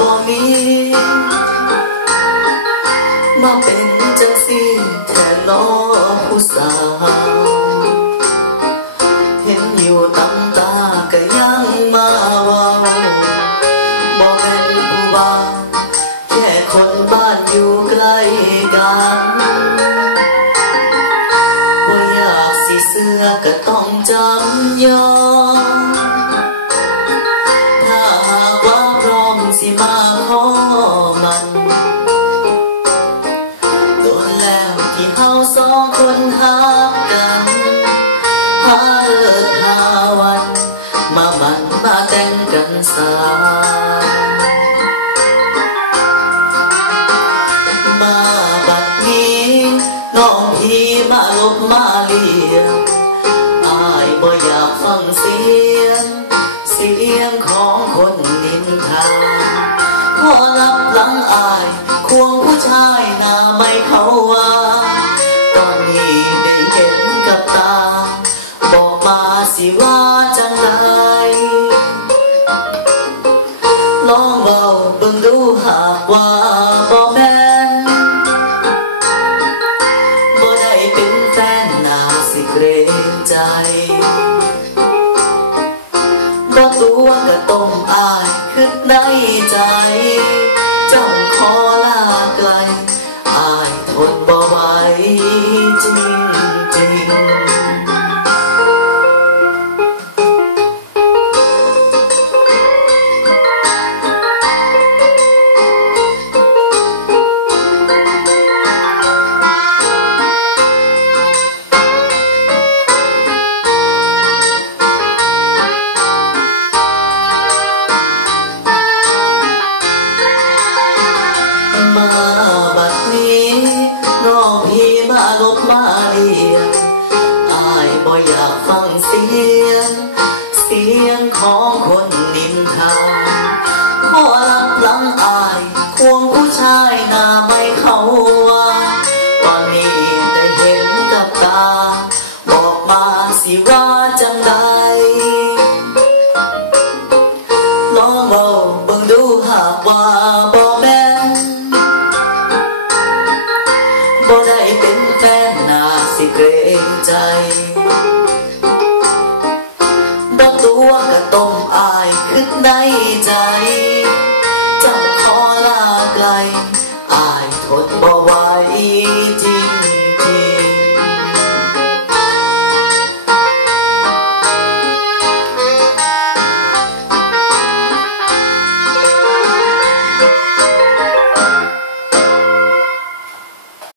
บ่มีมาเป็นจังสิแทนน้อผู้สาวเห็นอยู่น้ำตาก็ยังมาว่าบ่แม่นผู้บ่งแค่คนบ้านอยู่ใกล้กันบ่อยากสิเสื้อก็ต้องจำยอม หักกันหาเลิกหาวัน มามันมาแต่งกันสามาบัดนี้น้องพี่มาลบมาเลียงอาบ่อยากฟังเสียง เสียงของคนนินทาพอรับ สิว่าจังไรลองเบาเบิ่งดูหากว่าบ่แม่นบ่ได้เป็นแฟนนาสิเกรงใจบ่ตัวก็ต้มอายคิดในใจ อยากฟังเสียง เสียงของคนนินทาขอรับหลังอายควงผู้ชายหน้าไม่เขาว่าตอนนี้ได้เห็นกับตา บอกมาสิว่า เกรงใจบ่ตัวก็ต้มอายคิดในใจจะขอลาไกลอายทนบ่